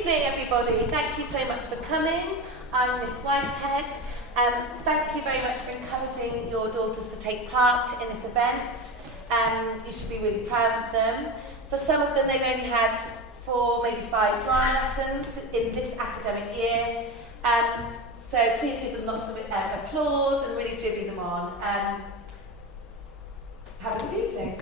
evening, everybody. Thank you so much for coming. I'm Miss Whitehead. Thank you very much for encouraging your daughters to take part in this event. You should be really proud of them. For some of them, they've only had 4, maybe 5 drawing lessons in this academic year. So please give them lots of applause and really divvy them on. Have a good evening.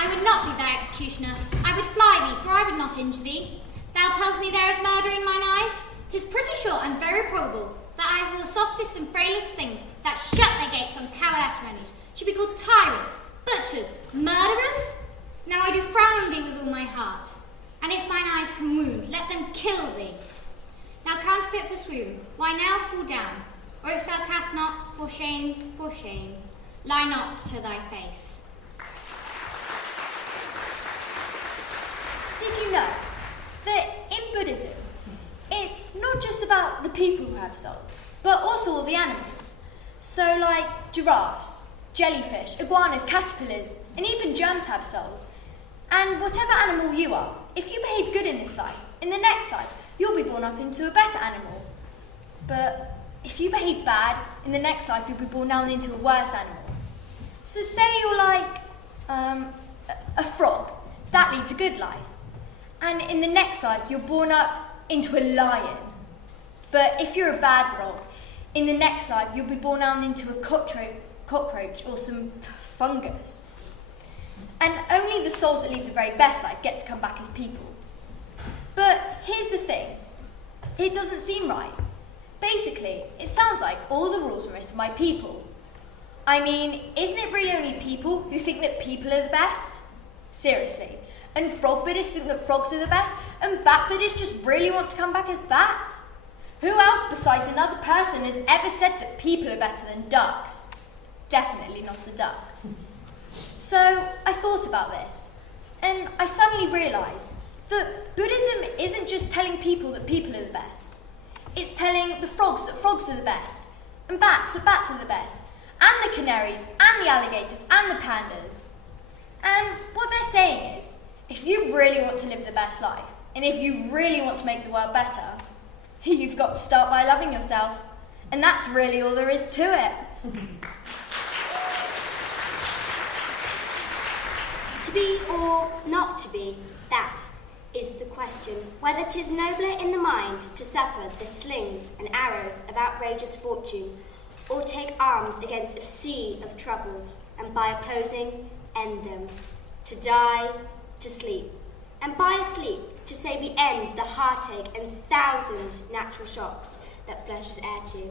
I would not be thy executioner. I would fly thee, for I would not injure thee. Thou tells me there is murder in mine eyes. 'Tis pretty sure and very probable that eyes are the softest and frailest things that shut their gates on coward attorneys should be called tyrants, butchers, murderers. Now I do frown on thee with all my heart, and if mine eyes can wound, let them kill thee. Now counterfeit for swoon, why now fall down? Or if thou cast not, for shame, lie not to thy face. Did you know that in Buddhism, it's not just about the people who have souls, but also all the animals? So like giraffes, jellyfish, iguanas, caterpillars, and even germs have souls. And whatever animal you are, if you behave good in this life, in the next life, you'll be born up into a better animal. But if you behave bad, in the next life, you'll be born down into a worse animal. So say you're like a frog, that leads a good life. And in the next life, you're born up into a lion. But if you're a bad frog, in the next life, you'll be born down into a cockroach or some fungus. And only the souls that lead the very best life get to come back as people. But here's the thing. It doesn't seem right. Basically, it sounds like all the rules were written by people. I mean, isn't it really only people who think that people are the best? Seriously. And frog Buddhists think that frogs are the best, and bat Buddhists just really want to come back as bats? Who else besides another person has ever said that people are better than ducks? Definitely not a duck. So I thought about this, and I suddenly realised that Buddhism isn't just telling people that people are the best. It's telling the frogs that frogs are the best, and bats that bats are the best, and the canaries, and the alligators, and the pandas. And what they're saying is, if you really want to live the best life, and if you really want to make the world better, you've got to start by loving yourself. And that's really all there is to it. To be or not to be, that is the question. Whether 'tis nobler in the mind to suffer the slings and arrows of outrageous fortune, or take arms against a sea of troubles, and by opposing, end them. To die, to sleep, and by sleep to say we end the heartache and 1,000 natural shocks that flesh is heir to.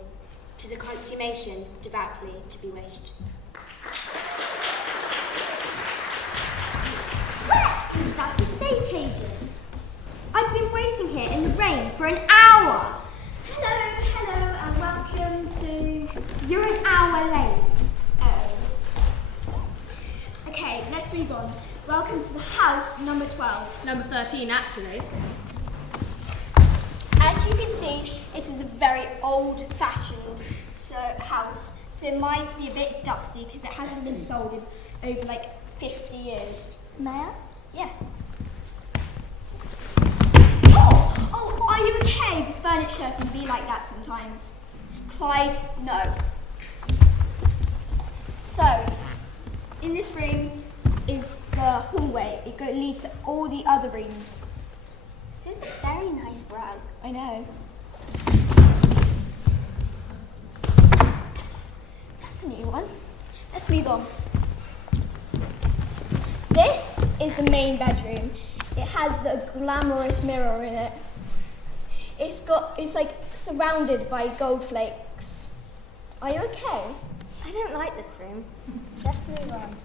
'Tis a consummation devoutly to be wished. Where is that estate agent? I've been waiting here in the rain for an hour. Hello, and welcome to... You're an hour late. Oh. Okay, let's move on. Welcome to the house number 12. Number 13, actually. As you can see, it is a very old-fashioned house, so it might be a bit dusty because it hasn't been sold in over like 50 years. Miah? Yeah. Oh, are you okay? The furniture can be like that sometimes. Clive, no. So, in this room is the hallway. It leads to all the other rooms. This is a very nice rug. I know. That's a new one. Let's move on. This is the main bedroom. It has the glamorous mirror in it. It's like surrounded by gold flakes. Are you okay? I don't like this room. Let's move on.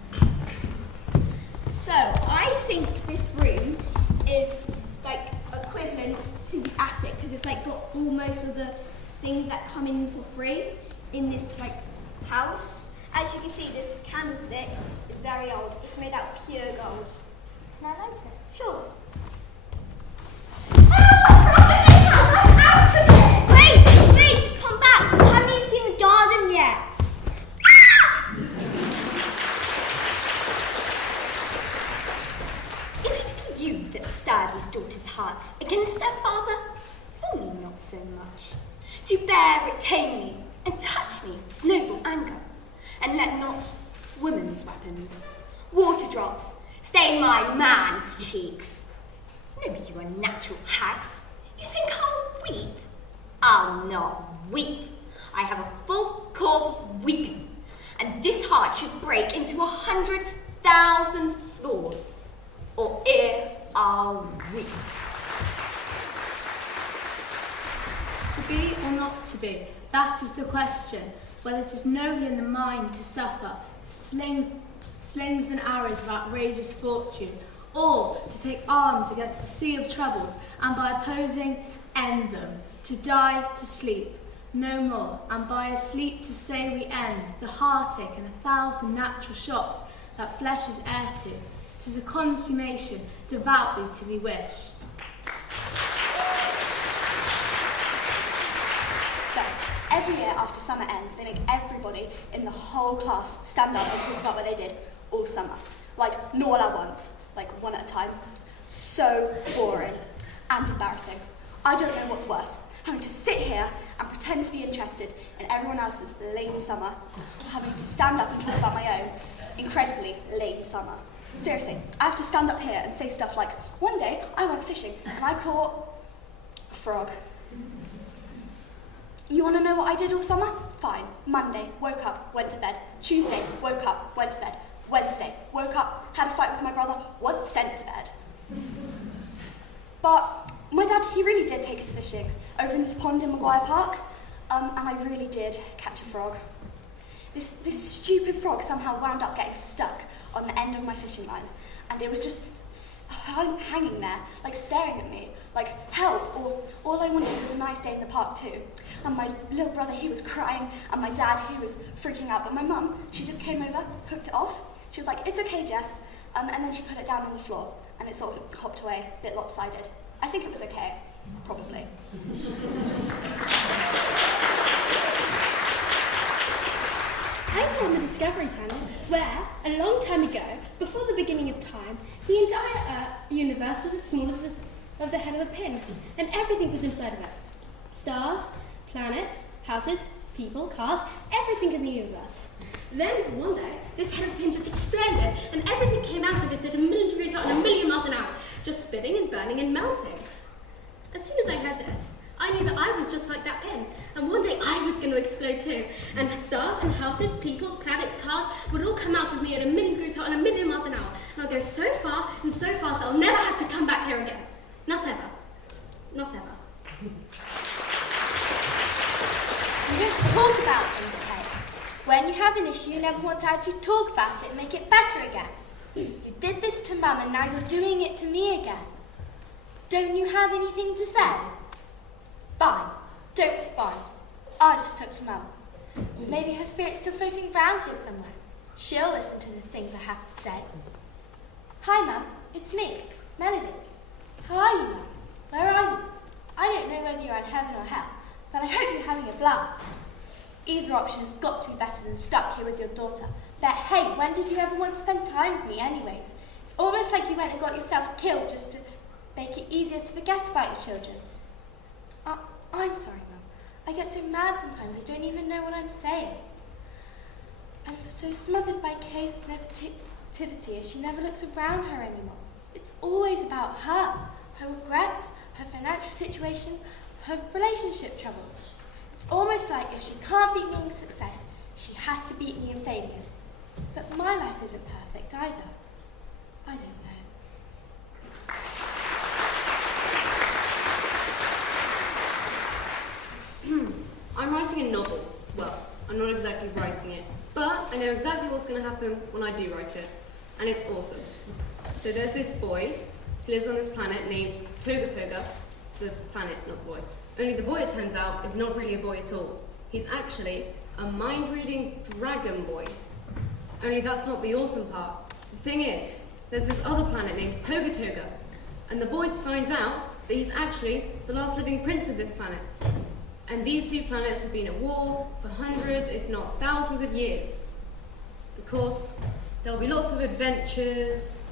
So, I think this room is like equivalent to the attic because it's like got all most of the things that come in for free in this like house. As you can see, this candlestick is very old. It's made out of pure gold. Can I light it? Sure. What's wrong with this house? I'm out of it! Wait! Come back! Haven't even seen the garden yet. If it tamely, and touch me, noble anger, and let not woman's weapons, water drops, stain my man's cheeks. No, you unnatural hags. You think I'll weep? I'll not weep. I have a full cause of weeping, and this heart should break into 100,000 flaws, or ere I'll weep. To be or not to be, that is the question, whether it is noble in the mind to suffer slings and arrows of outrageous fortune, or to take arms against the sea of troubles, and by opposing end them, to die, to sleep, no more, and by a sleep to say we end the heartache and 1,000 natural shocks that flesh is heir to. It is a consummation devoutly to be wished. So, every year after summer ends, they make everybody in the whole class stand up and talk about what they did all summer. Like, not all at once, like one at a time. So boring and embarrassing. I don't know what's worse, having to sit here and pretend to be interested in everyone else's lame summer, or having to stand up and talk about my own incredibly lame summer. Seriously, I have to stand up here and say stuff like, one day I went fishing and I caught a frog. You want to know what I did all summer? Fine. Monday, woke up, went to bed. Tuesday, woke up, went to bed. Wednesday, woke up, had a fight with my brother, was sent to bed. But my dad, he really did take us fishing over in this pond in Maguire Park, and I really did catch a frog. This stupid frog somehow wound up getting stuck on the end of my fishing line, and it was just hanging there, like staring at me, like help, or all I wanted was a nice day in the park too. And my little brother, he was crying, and my dad, he was freaking out, but my mum, she just came over, hooked it off. She was like, it's okay, Jess, and then she put it down on the floor, and it sort of hopped away, a bit lopsided. I think it was okay, probably. I saw on the Discovery Channel where, a long time ago, before the beginning of time, the entire universe was as small as the head of a pin, and everything was inside of it. Stars, planets, houses, people, cars, everything in the universe. Then, one day, this head of a pin just exploded, and everything came out of it at 1,000,000 degrees out and 1,000,000 miles an hour, just spinning and burning and melting. As soon as I heard this, I knew that I was just like that pin, and one day I was going to explode too, and stars and houses, people, planets, cars would all come out of me at 1,000,000 degrees out and 1,000,000 miles an hour, and I'll go so far and so fast I'll never have to come back here again. Not ever. Not ever. You don't talk about things, Kate. When you have an issue, you never want to actually talk about it and make it better again. You did this to Mum, and now you're doing it to me again. Don't you have anything to say? Fine, don't respond. I'll just talk to Mum. Maybe her spirit's still floating around here somewhere. She'll listen to the things I have to say. Hi, Mum. It's me, Melody. How are you, Mum? Where are you? I don't know whether you're in heaven or hell, but I hope you're having a blast. Either option has got to be better than stuck here with your daughter. But hey, when did you ever want to spend time with me anyways? It's almost like you went and got yourself killed just to make it easier to forget about your children. I'm sorry, Mum. I get so mad sometimes I don't even know what I'm saying. I'm so smothered by Kay's negativity as she never looks around her anymore. It's always about her regrets, her financial situation, her relationship troubles. It's almost like if she can't beat me in success, she has to beat me in failures. But my life isn't perfect either. I don't know. I'm writing a novel. Well, I'm not exactly writing it, but I know exactly what's going to happen when I do write it. And it's awesome. So there's this boy who lives on this planet named Togapoga, the planet, not the boy. Only the boy, it turns out, is not really a boy at all. He's actually a mind-reading dragon boy. Only that's not the awesome part. The thing is, there's this other planet named Pogatoga, and the boy finds out that he's actually the last living prince of this planet. And these two planets have been at war for hundreds, if not thousands of years. Of course, there'll be lots of adventures.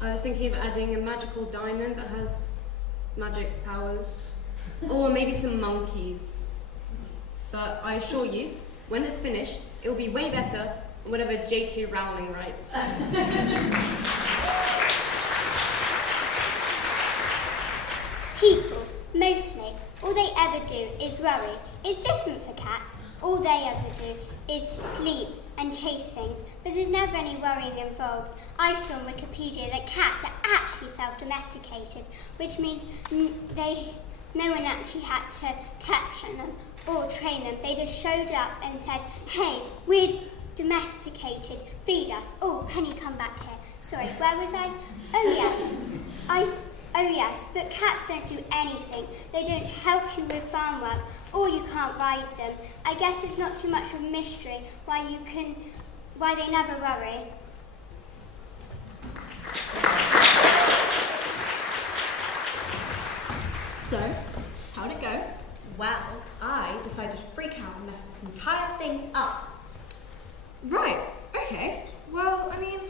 I was thinking of adding a magical diamond that has magic powers. Or maybe some monkeys. But I assure you, when it's finished, it will be way better than whatever J.K. Rowling writes. People, mostly, all they ever do is worry. It's different for cats. All they ever do is sleep and chase things, but there's never any worrying involved. I saw on Wikipedia that cats are actually self-domesticated, which means no one actually had to capture them or train them. They just showed up and said, hey, we're domesticated, feed us. Oh, Penny, come back here. Sorry, where was I? Oh yes, but cats don't do anything. They don't help you with farm work, or you can't ride them. I guess it's not too much of a mystery why they never worry. So, how'd it go? Well, I decided to freak out and mess this entire thing up. Right, okay. Well, I mean,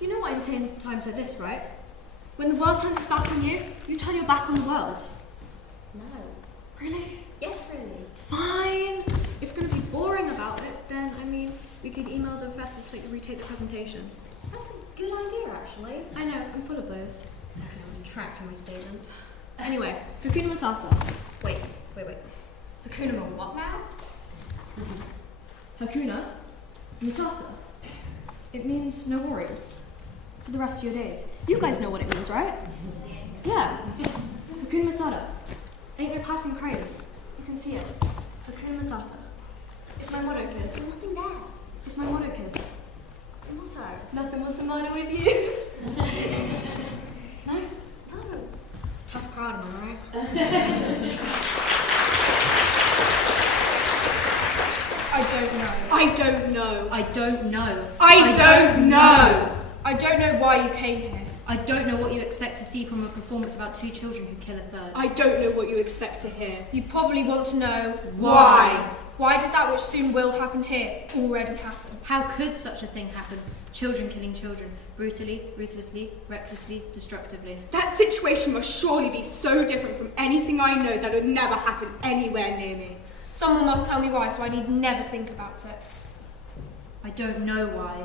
you know what in times like this, right? When the world turns its back on you, you turn your back on the world. No. Really? Yes, really. Fine. If you're going to be boring about it, then, I mean, we could email the professor to let you retake the presentation. That's a good idea, actually. I know, I'm full of those. Okay, I was retracting my statement. Anyway, Hakuna Matata. Wait. Hakuna Matata what now? Hakuna Matata. It means no worries for the rest of your days. You guys know what it means, right? Yeah. Hakuna Matata. Ain't no passing craze. You can see it. Hakuna Matata. It's my motto, kids. There's nothing there. It's my motto, kids. What's the motto? Nothing. What's the matter with you? No. Tough crowd, am I right? I don't know. I don't know why you came here. I don't know what you expect to see from a performance about two children who kill a third. I don't know what you expect to hear. You probably want to know Why? Why did that which soon will happen here already happen? How could such a thing happen? Children killing children, brutally, ruthlessly, recklessly, destructively. That situation must surely be so different from anything I know that would never happen anywhere near me. Someone must tell me why, so I need never think about it. I don't know why.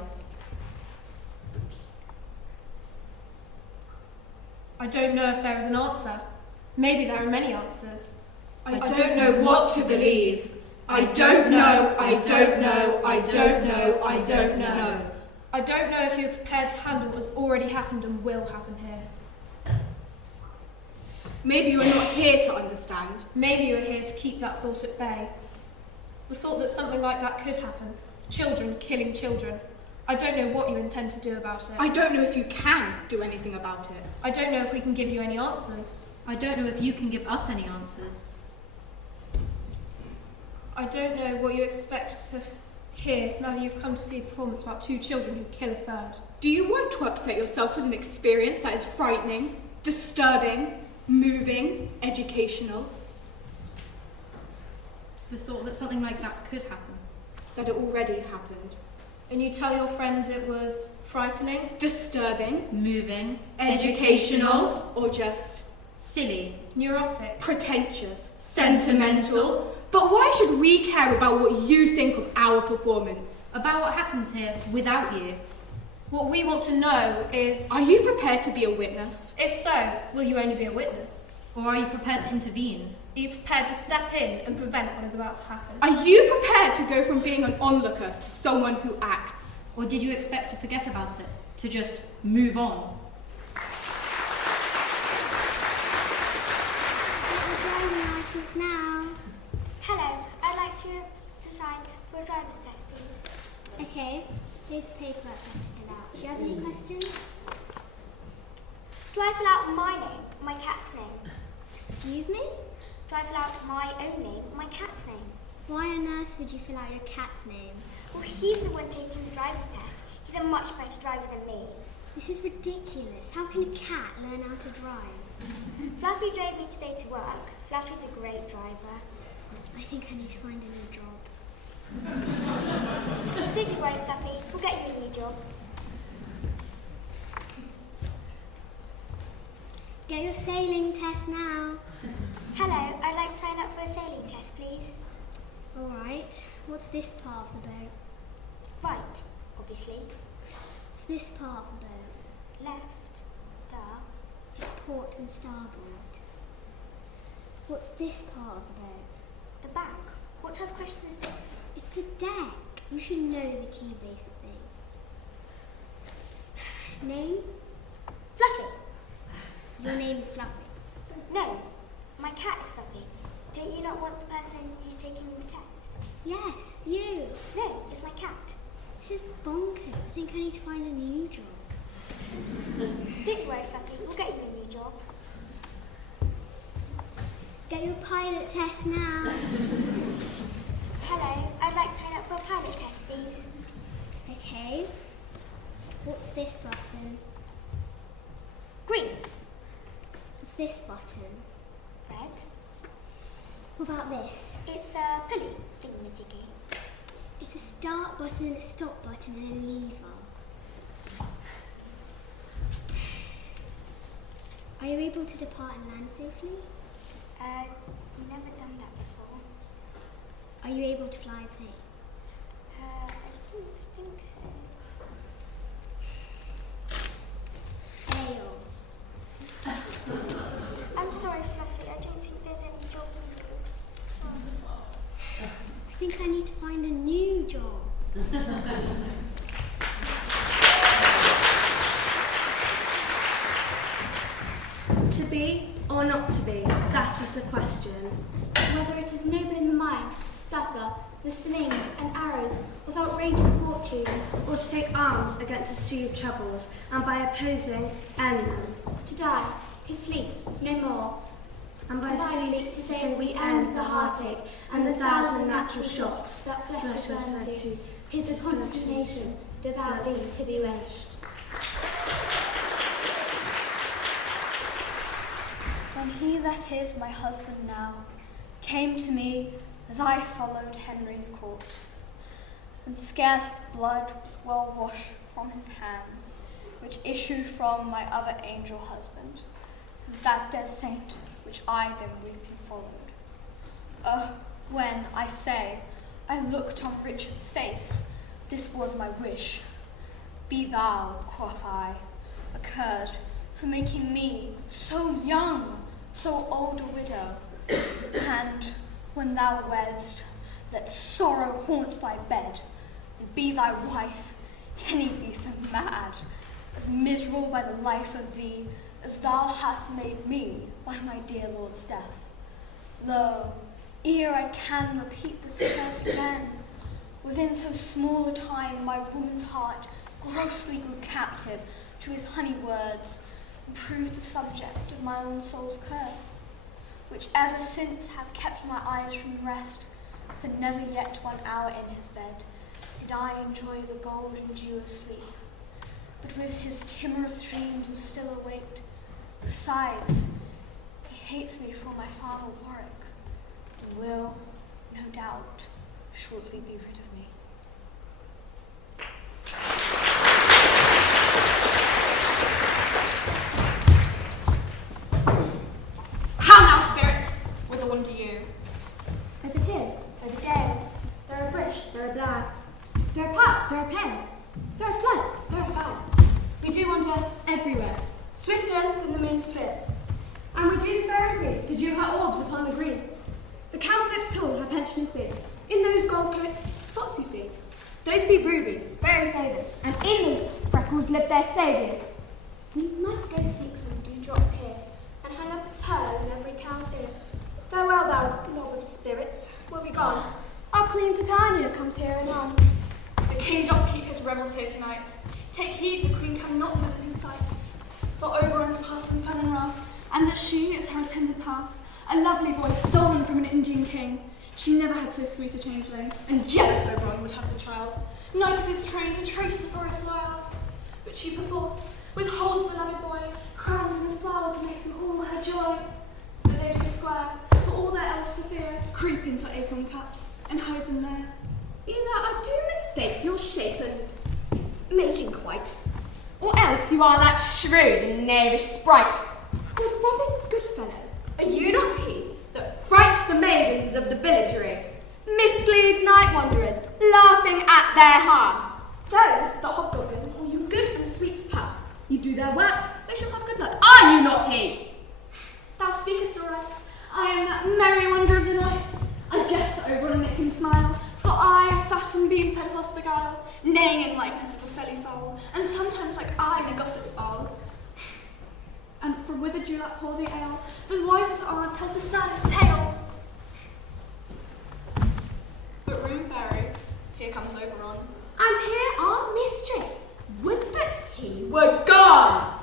I don't know if there is an answer. Maybe there are many answers. I don't know what to believe. I don't know. I don't know if you're prepared to handle what has already happened and will happen here. Maybe you're not here to understand. Maybe you're here to keep that thought at bay. The thought that something like that could happen. Children killing children. I don't know what you intend to do about it. I don't know if you can do anything about it. I don't know if we can give you any answers. I don't know if you can give us any answers. I don't know what you expect to hear now that you've come to see a performance about two children who kill a third. Do you want to upset yourself with an experience that is frightening, disturbing, moving, educational? The thought that something like that could happen. That it already happened. And you tell your friends it was frightening, disturbing, moving, educational, or just silly, neurotic, pretentious, sentimental. But why should we care about what you think of our performance? About what happens here without you? What we want to know is... Are you prepared to be a witness? If so, will you only be a witness? Or are you prepared to intervene? Are you prepared to step in and prevent what is about to happen? Are you prepared to go from being an onlooker to someone who acts? Or did you expect to forget about it? To just move on? Driving license now. Hello, I'd like to design for a driver's test, please. Okay, here's the paperwork I have to fill out. Do you have any questions? Do I fill out my name, my cat's name? Excuse me? Do I fill out my own name, my cat's name? Why on earth would you fill out your cat's name? Well, he's the one taking the driver's test. He's a much better driver than me. This is ridiculous. How can a cat learn how to drive? Fluffy drove me today to work. Fluffy's a great driver. I think I need to find a new job. Don't you worry, Fluffy. We'll get you a new job. Get your sailing test now. Hello, I'd like to sign up for a sailing test, please. this part of the boat? Right, obviously. What's this part of the boat? Left. Duh. It's port and starboard. What's this part of the boat? The back. What type of question is this? It's the deck. You should know the key basic things. Name? Fluffy. Your name is Fluffy. No, my cat is Fluffy. Don't you not want the person who's taking the test? Yes, you. No, it's my cat. This is bonkers. I think I need to find a new job. Don't worry, Fluffy. We'll get you a new job. Get your pilot test now. Hello, I'd like to sign up for a pilot test, please. Okay. What's this button? Green. What's this button? Red. What about this? It's a pulley thingamajiggy. It's a start button and a stop button and a lever. Are you able to depart and land safely? You've never done that before. Are you able to fly a plane? I don't think so. Ale. I'm sorry, Fluffy. I don't think there's any job for you. Sorry. I think I need to find a new job. To be or not to be, that is the question. Whether it is noble in the mind to suffer the slings and arrows of outrageous fortune, Or to take arms against a sea of troubles, and by opposing, end them. to die, to sleep, no more, And by Wisely sleep to to say say we end the heartache, and the thousand natural shocks that flesh flesh is is learned led to. to. 'Tis a consternation, devoutly to be wished. When he that is my husband now came to me as I followed Henry's corpse, and scarce the blood was well washed from his hands, which issued from my other angel husband, that dead saint which I then weeping followed. When, I say, I looked on Richard's face, this was my wish. Be thou, quoth I, accursed for making me so young, so old a widow, and when thou wedst, let sorrow haunt thy bed, and be thy wife, can he be so mad, as miserable by the life of thee, as thou hast made me by my dear Lord's death. Lo, ere I can repeat this curse again, within so small a time my woman's heart grossly grew captive to his honey words, and proved the subject of my own soul's curse, which ever since have kept my eyes from rest, for never yet 1 hour in his bed did I enjoy the golden dew of sleep, but with his timorous dreams was still awaked. Besides, he hates me for my father Warwick, and will, no doubt, shortly be rid of me. How now, spirits? Whither wander you? Over here, over there, there are bush, there are blood, there are pot, there are pen, there are flood, there are fire. We do wander everywhere, swifter than the moon's sphere. And we do verily to dew her orbs upon the green. The cowslips tall her pensioners be. In those gold coats, spots you see. Those be rubies, fairy favours, and in those freckles live their saviours. We must go seek some dewdrops here, and hang up a pearl in every cow's ear. Farewell, thou lob of spirits. Where we gone? Our Queen Titania comes here anon. The king doth keep his revels here tonight. Take heed the queen come not within his sight. For Oberon's passing fun and wrath, and that she is her attendant half, a lovely boy stolen from an Indian king. She never had so sweet a changeling, and jealous Oberon would have the child. Knight of his train to trace the forest wild. But she perforce withholds the lovely boy, crowns him with flowers and makes him all her joy. The lady squire, for all their else to fear, creep into acorn cups and hide them there. Either I do mistake your shape and Making quite. or else you are that shrewd and knavish sprite. Good Robin Goodfellow, are you not he that frights the maidens of the villagery, misleads night wanderers, laughing at their harm. Those that hobgoblin call you good and sweet pal. You do their work, they shall have good luck. Are you not he? Thou speakest aright. I am that merry wonder of the night. I jest over and make him smile. For I, fat and bean-fed horse beguile, neighing in likeness of a felly fowl, and sometimes like I in a gossip's bowl. And from whither Juliet pour the ale, the wisest aunt tells the saddest tale. But room fairy, here comes Oberon. And here our mistress. Would that he were gone!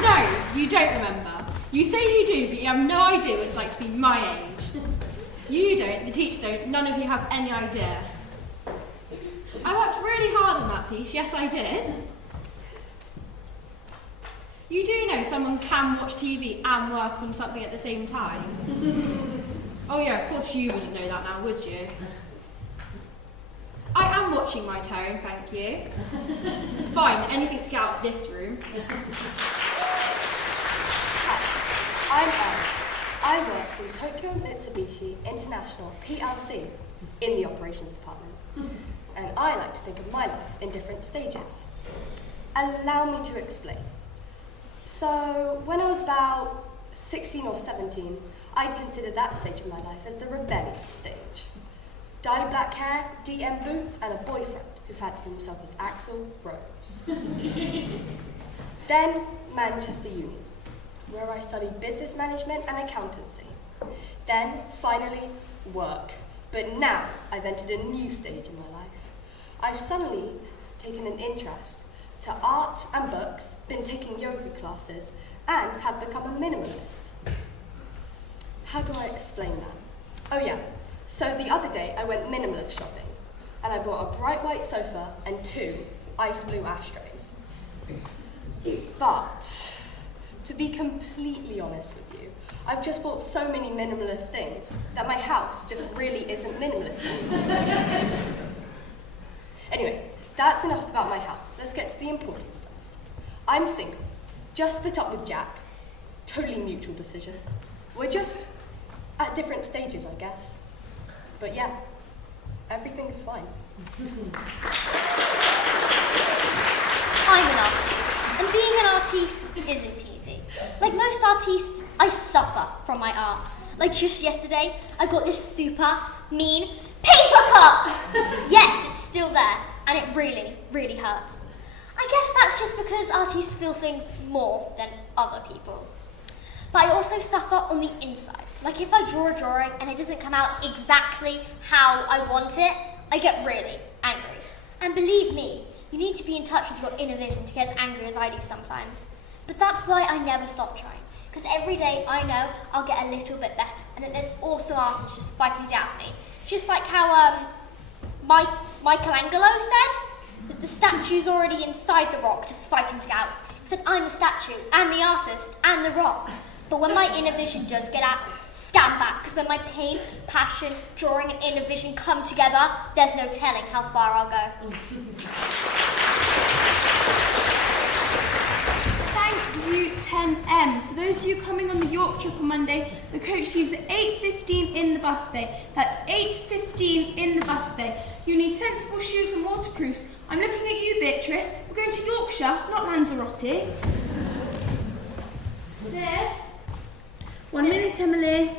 No, you don't remember. You say you do, but you have no idea what it's like to be my age. You don't, the teacher don't, none of you have any idea. I worked really hard on that piece, yes I did. You do know someone can watch TV and work on something at the same time? Oh yeah, of course you wouldn't know that now, would you? I am watching my tone, thank you. Fine, anything to get out of this room. I'm Elodie. I work for the Tokyo Mitsubishi International PLC in the operations department. And I like to think of my life in different stages. Allow me to explain. So, when I was about 16 or 17, I'd consider that stage of my life as the rebellion stage. Dyed black hair, DM boots, and a boyfriend who fancied himself as Aycel Rose. Then, Manchester Uni, where I studied business management and accountancy. Then, finally, work. But now, I've entered a new stage in my life. I've suddenly taken an interest to art and books, been taking yoga classes, and have become a minimalist. How do I explain that? Oh yeah, so the other day I went minimalist shopping, and I bought a bright white sofa and 2 ice blue ashtrays. But, to be completely honest with you, I've just bought so many minimalist things that my house just really isn't minimalist anymore. Anyway, that's enough about my house. Let's get to the important stuff. I'm single. Just split up with Jack. Totally mutual decision. We're just at different stages, I guess. But yeah, everything is fine. I'm an artist, and being an artiste isn't easy. Like most artists, I suffer from my art. Like just yesterday, I got this super mean paper cut! Yes, it's still there, and it really, really hurts. I guess that's just because artists feel things more than other people. But I also suffer on the inside. Like if I draw a drawing and it doesn't come out exactly how I want it, I get really angry. And believe me, you need to be in touch with your inner vision to get as angry as I do sometimes. But that's why I never stop trying. Because every day I know I'll get a little bit better. And that there's also artists just fighting to doubt me. Just like how Michelangelo said, that the statue's already inside the rock, just fighting to get out. He said I'm the statue, and the artist, and the rock. But when my inner vision does get out, stand back. Because when my pain, passion, drawing, and inner vision come together, there's no telling how far I'll go. Thank you, 10M. For those of you coming on the York trip on Monday, the coach leaves at 8:15 in the bus bay. That's 8:15 in the bus bay. You need sensible shoes and waterproofs. I'm looking at you, Beatrice. We're going to Yorkshire, not Lanzarote. Miss? 1 minute, Emily.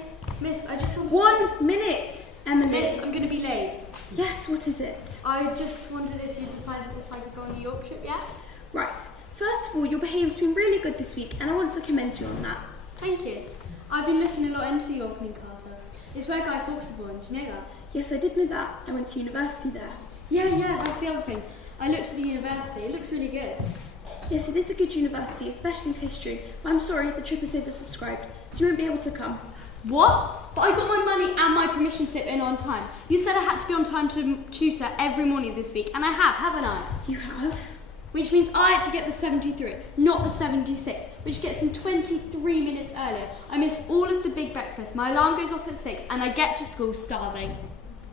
Miss, I just wanted 1 minute, Emily. Miss, I'm going to be late. Yes, what is it? I just wondered if you decided if I could go on the York trip yet? Right. First of all, your behaviour's been really good this week, and I want to commend you on that. Thank you. I've been looking a lot into York and Carter. It's where Guy Fawkes was born, do you know that? Yes, I did know that. I went to university there. Yeah, that's the other thing. I looked at the university. It looks really good. Yes, it is a good university, especially for history. But I'm sorry, the trip is oversubscribed, so you won't be able to come. What? But I got my money and my permission slip in on time. You said I had to be on time to tutor every morning this week, and I have, haven't I? You have? Which means I had to get the 73, not the 76, which gets in 23 minutes earlier. I miss all of the big breakfast, my alarm goes off at 6, and I get to school starving.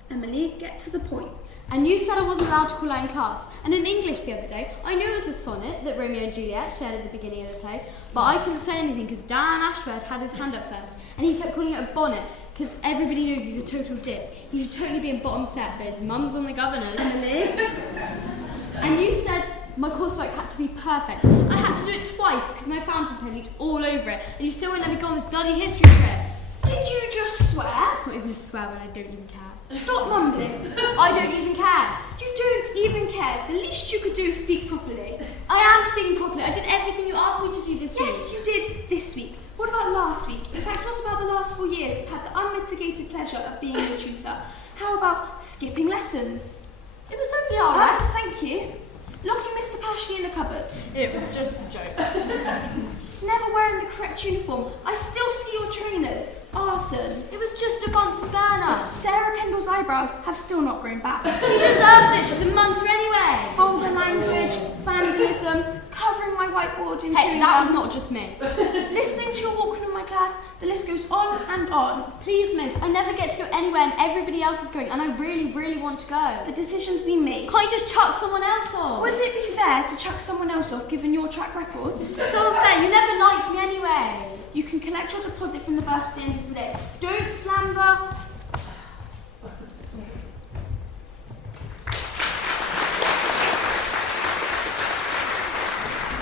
Emily, get to the point. And you said I wasn't allowed to call out in class. And in English the other day, I knew it was a sonnet that Romeo and Juliet shared at the beginning of the play, but I couldn't say anything because Dan Ashford had his hand up first, and he kept calling it a bonnet. because everybody knows he's a total dip. He should totally be in bottom set, but his mum's on the governor's. And you said my coursework had to be perfect. I had to do it twice because my fountain pen leaked all over it, and you still won't let me go on this bloody history trip. Did you just swear? It's not even a swear when I don't even care. Stop mumbling. I don't even care. You don't even care. The least you could do is speak properly. I am speaking properly. I did everything you asked me to do this week. Yes, you did this week. What about last week? In fact, what about the last 4 years? I've had the unmitigated pleasure of being your tutor. How about skipping lessons? It was only alright. Thank you. Locking Mr. Pashley in the cupboard. It was just a joke. Never wearing the correct uniform. I still see your trainers. Arson. It was just a Bunsen burner. Sarah Kendall's eyebrows have still not grown back. She deserves it. She's a munter anyway. Vulgar language, vandalism, covering my whiteboard in Hey, that was not just me. Listening to your walkman in my class, the list goes on and on. Please, miss, I never get to go anywhere and everybody else is going, and I really, really want to go. The decision's been made. Can't you just chuck someone else off? Would it be fair to chuck someone else off given your track record? So unfair, you never liked me anyway. You can collect your deposit from the bus at the end of the day. Don't slander.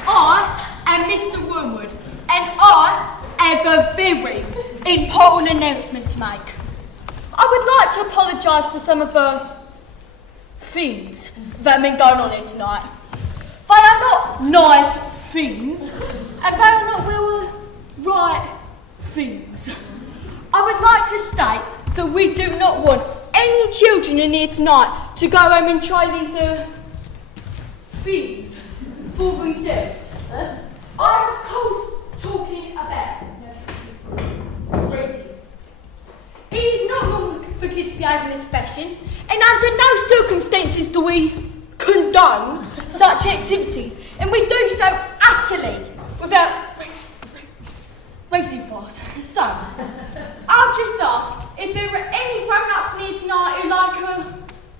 I am Mr. Wormwood, and I have a very important announcement to make. I would like to apologise for some of the things that have been going on here tonight. They are not nice things, and they are not right things. I would like to state that we do not want any children in here tonight to go home and try these things for themselves. I'm of course talking about reading. It is not wrong for kids to behave in this fashion, and under no circumstances do we condone such activities, and we do so utterly without racing fast. So, I'll just ask if there are any grown-ups in here tonight who like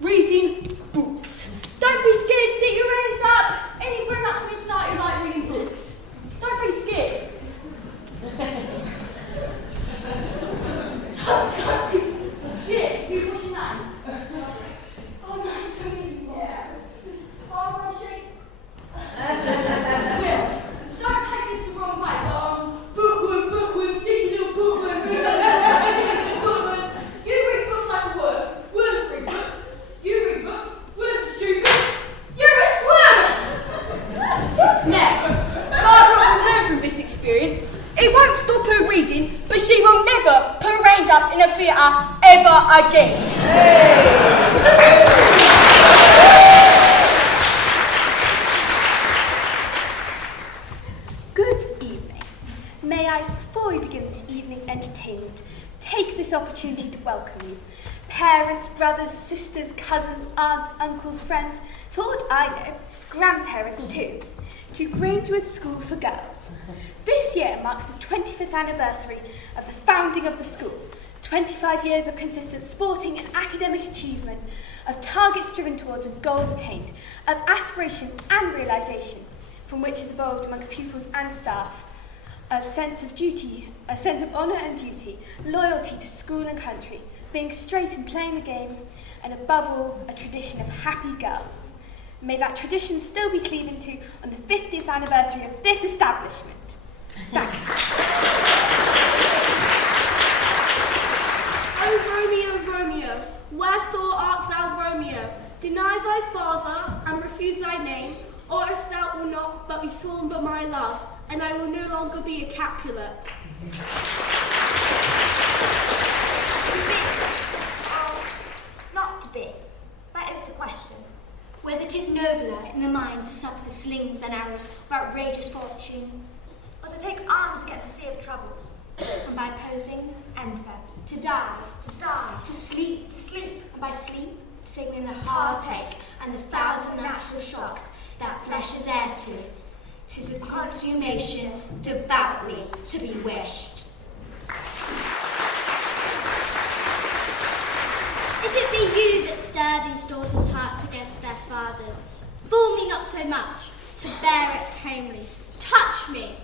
reading books. Don't be scared, stick your hands up. Any grown-ups in here tonight who like reading books? Don't be scared. Don't be. Yeah, you what's your name? Oh, nice to meet you. Yeah. Oh, my shake. Well, don't take this the wrong way, but bookworm, sticky little bookworm, bookworm. You read books like a word. Words read books. You read books. Words are stupid. You're a swimmer. Now, Barbara will learn from this experience. It won't stop her reading, but she will never put her hand up in a theatre ever again. Good evening. May I, before we begin this evening's entertainment, take this opportunity to welcome you. Parents, brothers, sisters, cousins, aunts, uncles, friends, for what I know, grandparents too, to Grangewood School for Girls. This year marks the 25th anniversary of the founding of the school, 25 years of consistent sporting and academic achievement, of targets driven towards and goals attained, of aspiration and realisation, from which has evolved amongst pupils and staff, a sense of duty, a sense of honour and duty, loyalty to school and country, being straight and playing the game, and above all, a tradition of happy girls. May that tradition still be cleaved to on the 50th anniversary of this establishment. Thank you. O Romeo, Romeo, wherefore art thou Romeo? Deny thy father, and refuse thy name, or else thou wilt not but be sworn by my love, and I will no longer be a Capulet. Not to be. That is the question. Whether 'tis nobler in the mind to suffer the slings and arrows of outrageous fortune, or to take arms against the sea of troubles, and by posing and to die, to sleep, and by sleep to take in the heartache and the thousand natural shocks that flesh is heir to. 'Tis a consummation devoutly to be wished. If it be you that stir these daughters' hearts against their fathers, fool me not so much, to bear it tamely. Touch me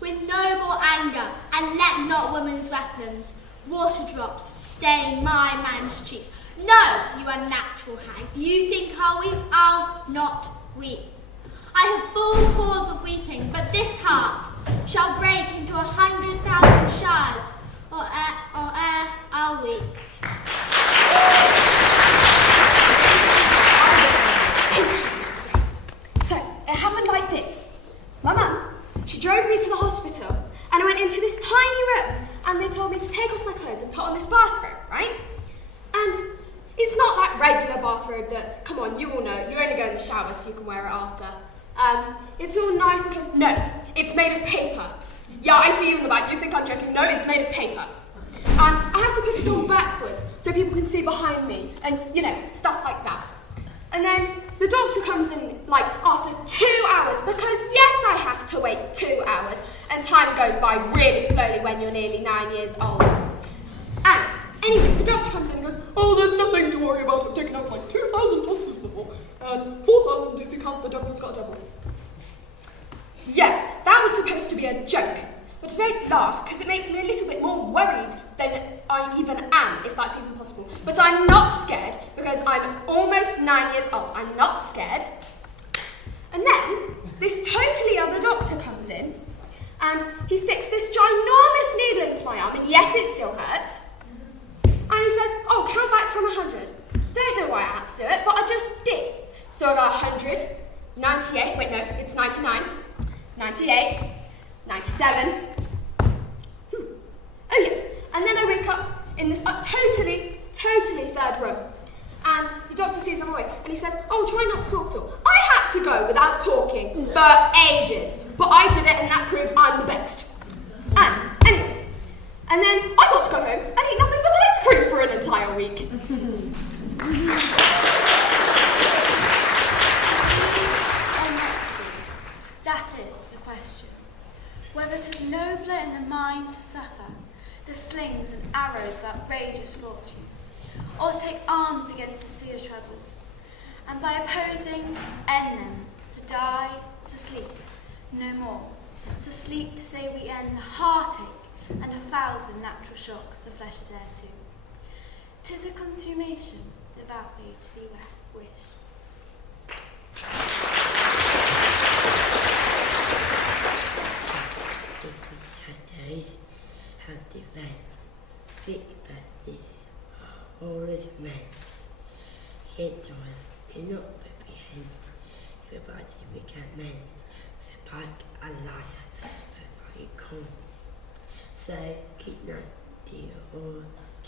with noble anger, and let not woman's weapons water drops stain my man's cheeks. No, you unnatural hags. You think I'll weep? I'll not weep. I have full cause of weeping, but this heart shall break into 100,000 shards, or ere I'll weep. So, it happened like this. My mum, she drove me to the hospital, and I went into this tiny room, and they told me to take off my clothes and put on this bathrobe, right? And it's not that regular bathrobe that, come on, you all know, you only go in the shower so you can wear it after. It's all nice and close. No, it's made of paper. Yeah, I see you in the back. You think I'm joking. No, it's made of paper. And I have to put it on backwards so people can see behind me and, you know, stuff like that. And then the doctor comes in, like, after 2 hours because, yes, I have to wait 2 hours and time goes by really slowly when you're nearly 9 years old. And anyway, the doctor comes in and goes, oh, there's nothing to worry about. I've taken out like 2,000 tonsils before and 4,000 if you count the devil's got a devil. Yeah, that was supposed to be a joke. But I don't laugh because it makes me a little bit more worried than I even am, if that's even possible. But I'm not scared because I'm almost 9 years old. I'm not scared. And then this totally other doctor comes in and he sticks this ginormous needle into my arm, and yes, it still hurts. And he says, oh, count back from 100. Don't know why I had to do it, but I just did. So I got 100, 98, wait no, it's 99, 98, 97. Oh yes, and then I wake up in this totally third room. And the doctor sees I'm awake and he says, oh, try not to talk at all. I had to go without talking for ages, but I did it and that proves I'm the best. And anyway, and then I got to go home and eat nothing but ice cream for an entire week. That is the question. Whether 'tis nobler in the mind to suffer the slings and arrows of outrageous fortune, or take arms against the sea of troubles, and by opposing end them, to die, to sleep, no more, to sleep to say we end the heartache and 1,000 natural shocks the flesh is heir to. 'Tis a consummation devoutly to be wished. Potatoes have developed thick practices always meant. Headdoors do not reprehend, if a body we can mend, so pike a liar, but by corn. So keep not dear or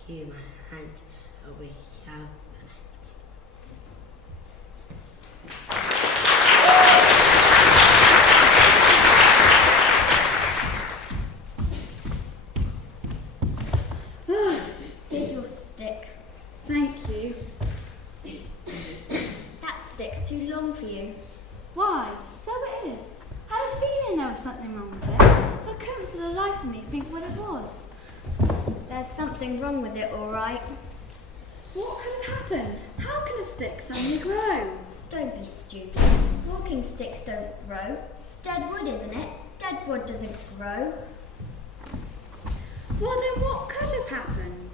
give my hand, or we shall lament. Here's your stick. Thank you. That stick's too long for you. Why? So it is. I had a feeling there was something wrong with it, but couldn't for the life of me think what it was. There's something wrong with it, all right. What could have happened? How can a stick suddenly grow? Don't be stupid. Walking sticks don't grow. It's dead wood, isn't it? Dead wood doesn't grow. Well, then what could have happened?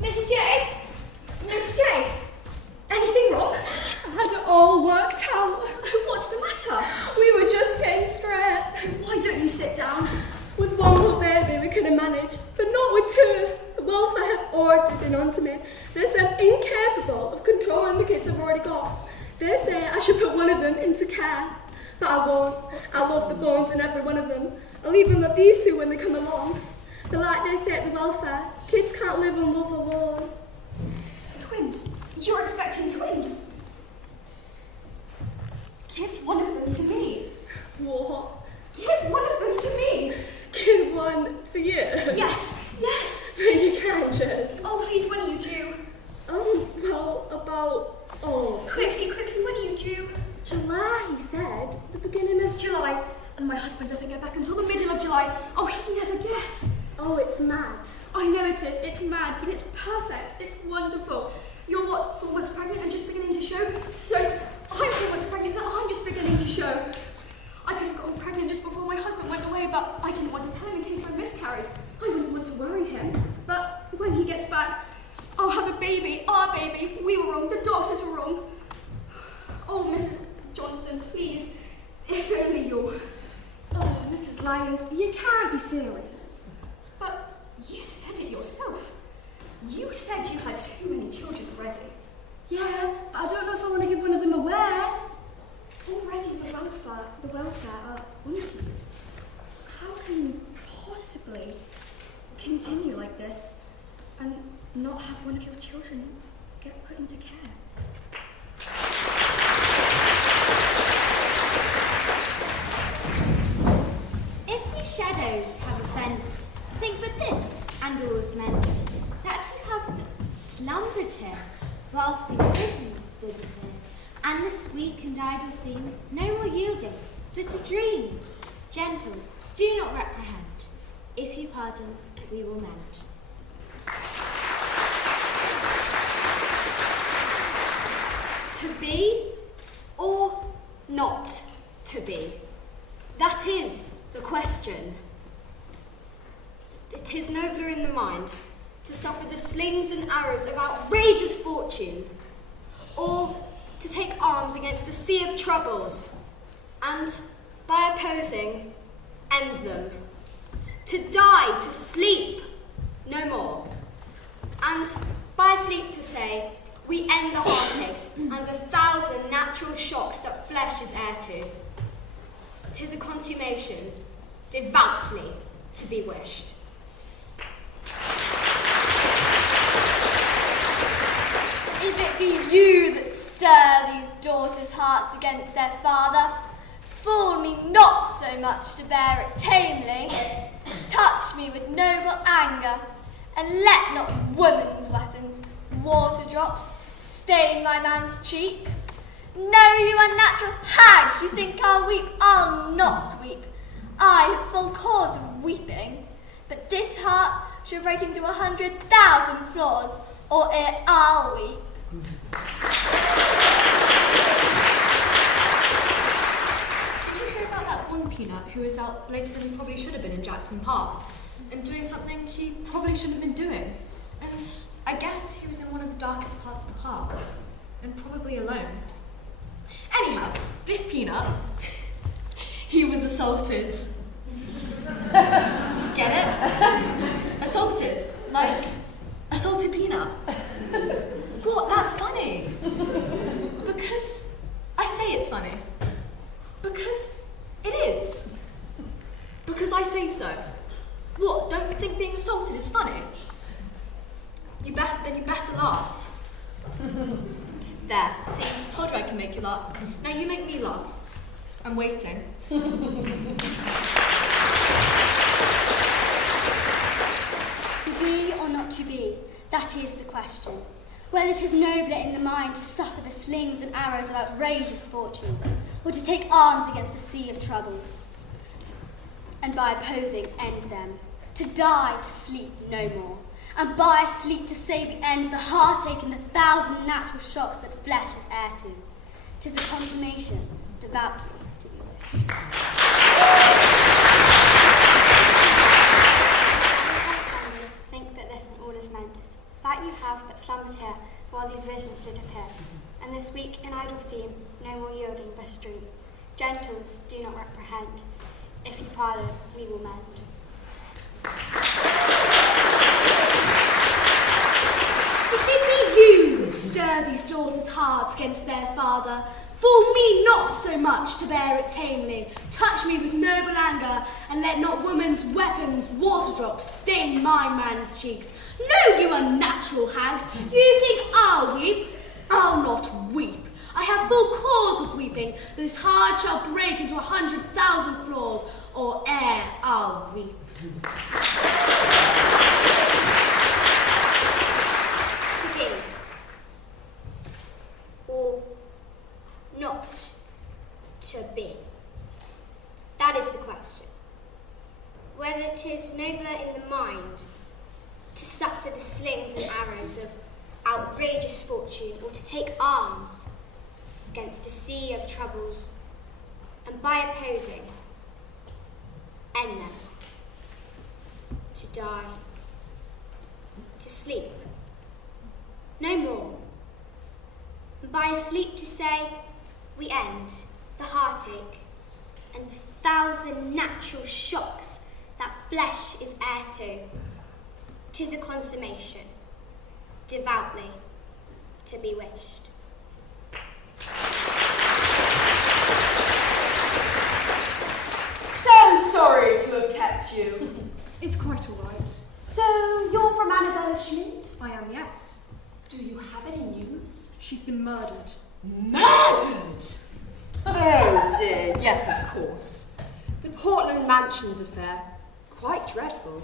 Mrs. J? Mrs. J? Anything wrong? I had it all worked out. What's the matter? We were just getting straight. Why don't you sit down? With one more baby we could have managed, but not with two. The welfare have already been onto me. They say I'm incapable of controlling the kids I've already got. They say I should put one of them into care. But I won't. I love the bones in every one of them. I'll even let these two when they come along. But like they say at the welfare, kids can't live on love alone. Twins? You're expecting twins? Give one of them to me. What? Give one of them to me. Give one to you? Yes. You can, Jess. Oh, please, when are you due? Well, about... Quickly, when are you due? July, he said. The beginning of... July. And my husband doesn't get back until the middle of July. Oh, he'd never guess. Oh, it's mad. I know it is. It's mad, but it's perfect. It's wonderful. You're 4 months pregnant and just beginning to show. So I'm 4 months pregnant and deal. Oh, Mrs. Lyons, you can't be serious. But you said it yourself. You said you had too many children already. Yeah, but I don't know if I want to give one of them away. Already the welfare are onto you. How can you possibly continue like this and not have one of your children get put into care? If we shadows have offended, think but this, and all is mended, that you have slumbered here, whilst these visions stood here, and this weak and idle theme, no more yielding, but a dream. Gentles, do not reprehend. If you pardon, we will mend. To be or not to be? That is the question. It is nobler in the mind to suffer the slings and arrows of outrageous fortune, or to take arms against a sea of troubles, and, by opposing, end them. To die, to sleep, no more. And by sleep to say, we end the heartaches and the 1,000 natural shocks that flesh is heir to. 'Tis a consummation, devoutly to be wished. If it be you that stir these daughters' hearts against their father, fool me not so much to bear it tamely. Touch me with noble anger, and let not woman's weapons, water drops, stain my man's cheeks. No, you unnatural hags, you think I'll weep? I'll not weep. I have full cause of weeping, but this heart shall break into 100,000 flaws, or ere I'll weep. Did you hear about that one peanut who was out later than he probably should have been in Jackson Park and doing something he probably shouldn't have been doing? And I guess he was in one of the darkest parts of the park and probably alone. Anyhow, this peanut, he was assaulted. Get it? Assaulted. Like, assaulted peanut. What? That's funny. Because I say it's funny. Because it is. Because I say so. What? Don't you think being assaulted is funny? Then you better laugh. There, see, told you I can make you laugh. Now you make me laugh. I'm waiting. To be or not to be, that is the question. Whether 'tis nobler in the mind to suffer the slings and arrows of outrageous fortune, or to take arms against a sea of troubles, and by opposing end them. To die, to sleep no more, and by sleep to say we end the heartache and the 1,000 natural shocks that flesh is heir to. 'Tis a consummation, devoutly to be wished. Think but this and all is mended. That you have but slumbered here, while these visions did appear. And this weak and idle theme, no more yielding but a dream. Gentles, do not reprehend. If you pardon, we will mend. If it be you that stir these daughters' hearts against their father, fool me not so much to bear it tamely. Touch me with noble anger, and let not woman's weapons, water drops, stain my man's cheeks. No, you unnatural hags, you think I'll weep? I'll not weep. I have full cause of weeping. This heart shall break into 100,000 flaws, or ere I'll weep. To be or not to be? That is the question. Whether 'tis nobler in the mind to suffer the slings and arrows of outrageous fortune, or to take arms against a sea of troubles, and by opposing, end them. To die, to sleep, no more, and by a sleep to say, we end the heartache and the 1,000 natural shocks that flesh is heir to. 'Tis a consummation, devoutly to be wished. So sorry to have kept you. It's quite all right. So, you're from Annabella Schmidt? I am, yes. Do you have any news? She's been murdered. Murdered? Oh dear, yes, of course. The Portland Mansions affair. Quite dreadful.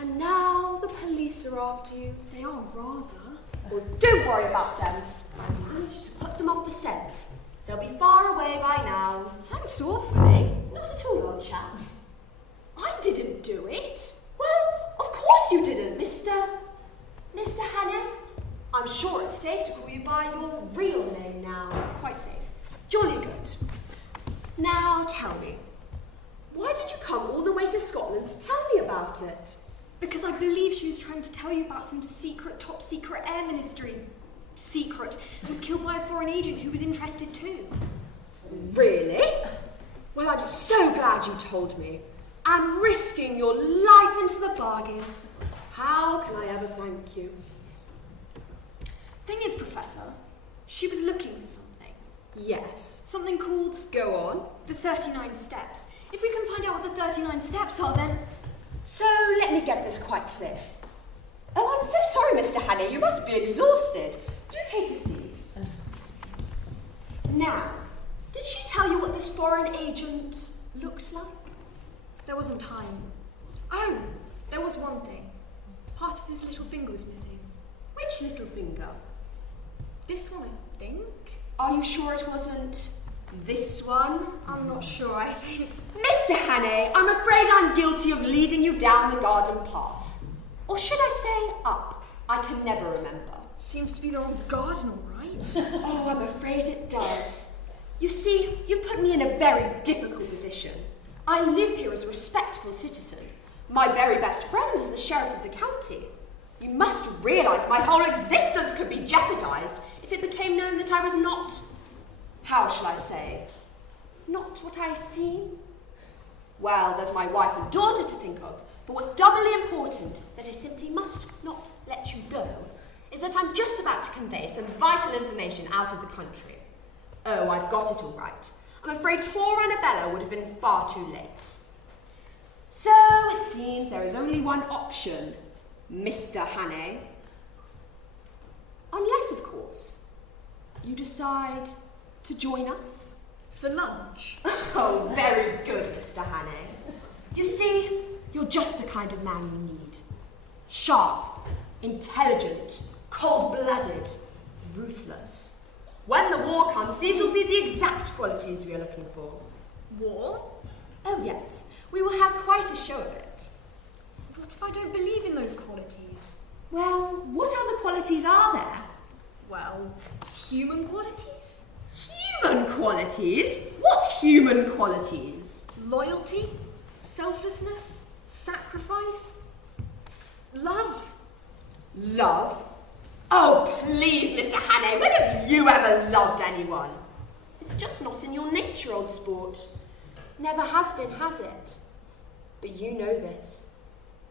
And now the police are after you. They are rather. Well, don't worry about them. I managed to put them off the scent. They'll be far away by now. Thanks awfully. Not at all, old chap. I didn't do it. Well, of course you didn't, Mr. Hannah. I'm sure it's safe to call you by your real name now. Quite safe. Jolly good. Now tell me, why did you come all the way to Scotland to tell me about it? Because I believe she was trying to tell you about some secret, top secret air ministry. Secret. It was killed by a foreign agent who was interested too. Really? Well, I'm so glad you told me. And risking your life into the bargain. How can I ever thank you? Thing is, Professor, she was looking for something. Yes. Something called... Go on. The 39 Steps. If we can find out what the 39 Steps are, then... So, let me get this quite clear. Oh, I'm so sorry, Mr. Hannah. You must be exhausted. Do take a seat. Now, did she tell you what this foreign agent looked like? There wasn't time. Oh, there was one thing. Part of his little finger was missing. Which little finger? This one, I think. Are you sure it wasn't this one? I'm not sure, I think. Mr. Hannah, I'm afraid I'm guilty of leading you down the garden path. Or should I say up? I can never remember. Seems to be the wrong garden, all right. Oh, I'm afraid it does. You see, you've put me in a very difficult position. I live here as a respectable citizen. My very best friend is the sheriff of the county. You must realise my whole existence could be jeopardised if it became known that I was not, how shall I say, not what I seem. Well, there's my wife and daughter to think of, but what's doubly important, that I simply must not let you go, is that I'm just about to convey some vital information out of the country. Oh, I've got it all right. I'm afraid poor Annabella would have been far too late. So it seems there is only one option, Mr. Hannah. Unless, of course, you decide to join us. For lunch? Oh, very good, Mr. Hannah. You see, you're just the kind of man we need. Sharp, intelligent, cold-blooded, ruthless. When the war comes, these will be the exact qualities we are looking for. War? Oh, yes. We will have quite a show of it. What if I don't believe in those qualities? Well, what other qualities are there? Well, human qualities? Human qualities? What human qualities? Loyalty, selflessness, sacrifice, love. Love? Oh, please, Mr. Hannah, when have you ever loved anyone? It's just not in your nature, old sport. Never has been, has it? But you know this.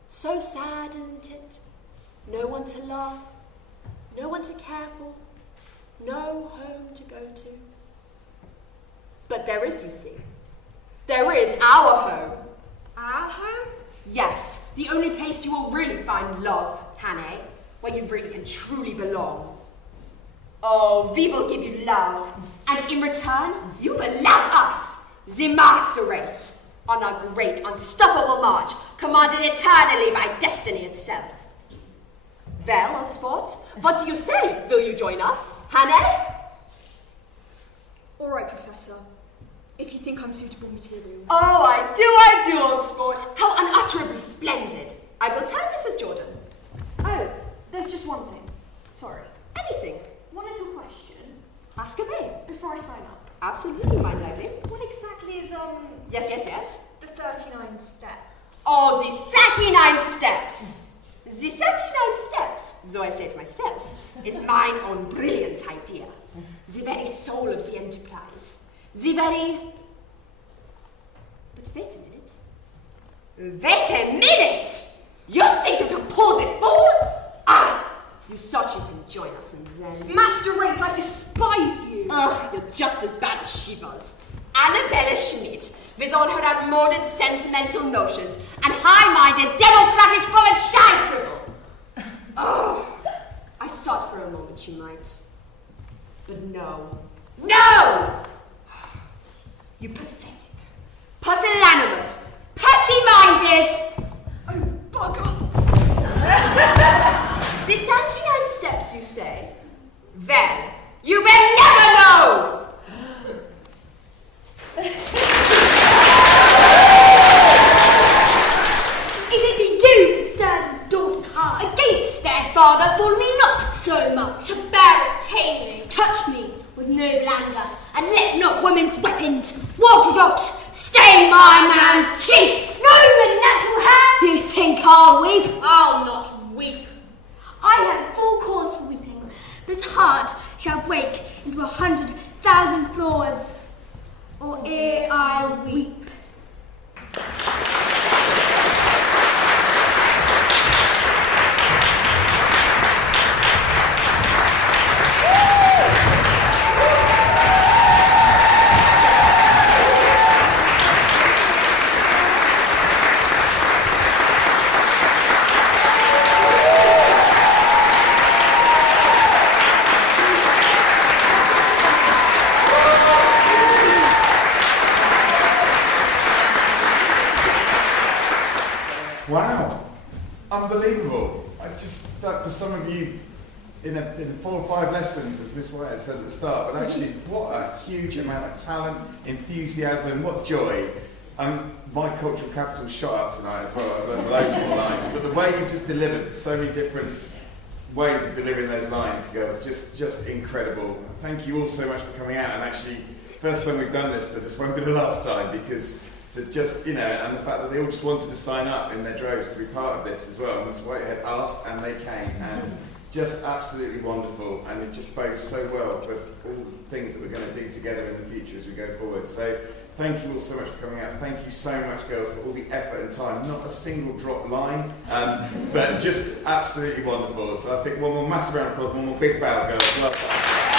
So sad, isn't it? No one to love, no one to care for, no home to go to. But there is, you see. There is our home. Our home? Yes, the only place you will really find love, Hannah, where you really and truly belong. Oh, we will give you love, and in return, you will love us, the master race, on our great unstoppable march, commanded eternally by destiny itself. Well, old sport, what do you say? Will you join us, Hannah? All right, Professor. If you think I'm suitable material. Oh, I do, old sport. How unutterably splendid. I will tell Mrs. Jordan. Oh, there's just one thing. Sorry. Anything. One little question. Ask away. Before I sign up. Absolutely, my lovely. What exactly is, Yes. the 39 steps? Oh, the 39 steps. The 39 steps, so I say to myself, is mine own brilliant idea. The very soul of the enterprise. The very Wait a minute. Wait a minute! You think you can pause it, fool? Ah! You thought you can join us in Zen. Master Race, I despise you! Ugh, you're just as bad as she was. Annabella Schmidt, with all her outmoded sentimental notions and high-minded democratic woman shine dribble. Oh, I thought for a moment you might. But no. No! You pathetic, pusillanimous, petty-minded. Oh, bugger! The 39 steps, you say? Well, you will never know! If it be you that stirs his daughter's heart Against their father, fool me not so much. to bear it tamely, Touch me with noble anger, and let not women's weapons, water drops, stain my man's cheeks. no unnatural hand. You think I'll weep? I'll not weep. I have full cause for weeping. This heart shall break into 100,000 flaws, or ere I weep. Wow, unbelievable. I just thought for some of you in 4 or 5 lessons, as Miss Whitehead said at the start, but actually what a huge amount of talent, enthusiasm, what joy. My cultural capital shot up tonight as well. I've learned loads more lines, but the way you've just delivered so many different ways of delivering those lines, girls, just incredible. Thank you all so much for coming out, and actually, first time we've done this, but this won't be the last time, because to just, and the fact that they all just wanted to sign up in their droves to be part of this as well. Miss Whitehead asked and they came, and just absolutely wonderful, and it just bodes so well for all the things that we're going to do together in the future as we go forward. So thank you all so much for coming out. Thank you so much, girls, for all the effort and time. Not a single drop line, but just absolutely wonderful. So I think one more massive round of applause, one more big bow, girls. Well done.